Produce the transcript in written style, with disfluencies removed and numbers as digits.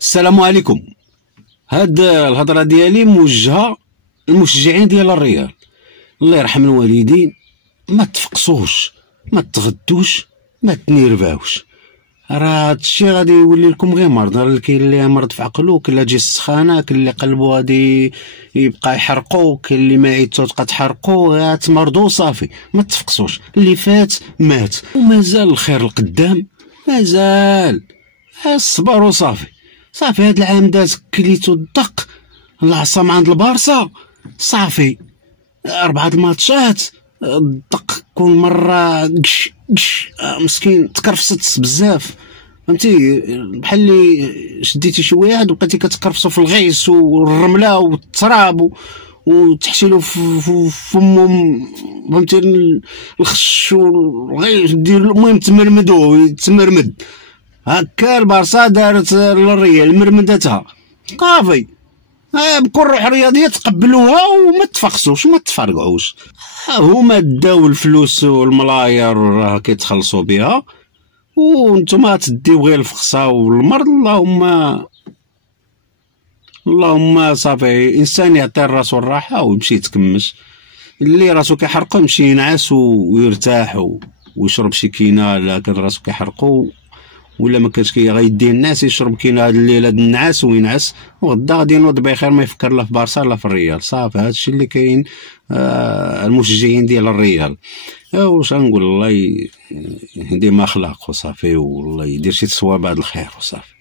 السلام عليكم. هاد الهضره ديالي موجهه للمشجعين ديال الريال. الله يرحم الوالدين، ما تفقصوش، ما تغدوش، ما تنيرفاوش. راه هادشي غادي يولي لكم غير مرض. كاين اللي مرض في عقلو، كاين اللي تجي السخانه، كاين اللي قلبو غادي يبقى يحرقو، كاين اللي معيتو تبقى تحرقو. غتمرضو صافي. ما تفقصوش، اللي فات مات ومازال الخير القدام. مازال الصبر وصافي. صافي هاد العام داز كليتو الدق العصام عند البارسا. صافي 4 الماتشات الدق كل مره قش قش. مسكين تكرفست بزاف، فهمتي؟ بحال اللي شديتي شي واحد وبقيتي كتكرفسو في الغيس والرمله والتراب وتحشي له في فمو، فهمتي؟ الخش والغيس دير المهم تمرمدو يتمرمد. هكا البارسا دارت للريال مرمدتها صافي. بكل روح رياضيه تقبلوها وما تفقسوش وما تفرقعوش. هما داو الفلوس والملاير راه كيتخلصوا بها، وانتم تديو غير الفقصه والمرض. اللهم صافي انسان يعطي راسو الراحه ويمشي يتكمش. اللي راسو كيحرقو يمشي ينعس ويرتاح ويشرب شي كينه الا كان راسو كيحرقو، ولا ما كانش غيدي الناس يشرب كينه هاد الليله د النعاس وينعس، وغدا غادي ينوض بخير ما يفكر لا في بارسا لا في الريال. صافي هادشي اللي كاين. المشجعين ديال الريال واش غنقول؟ الله يهدي ما خلق وصافي، والله يدير شي تصواب هاد الخير وصافي.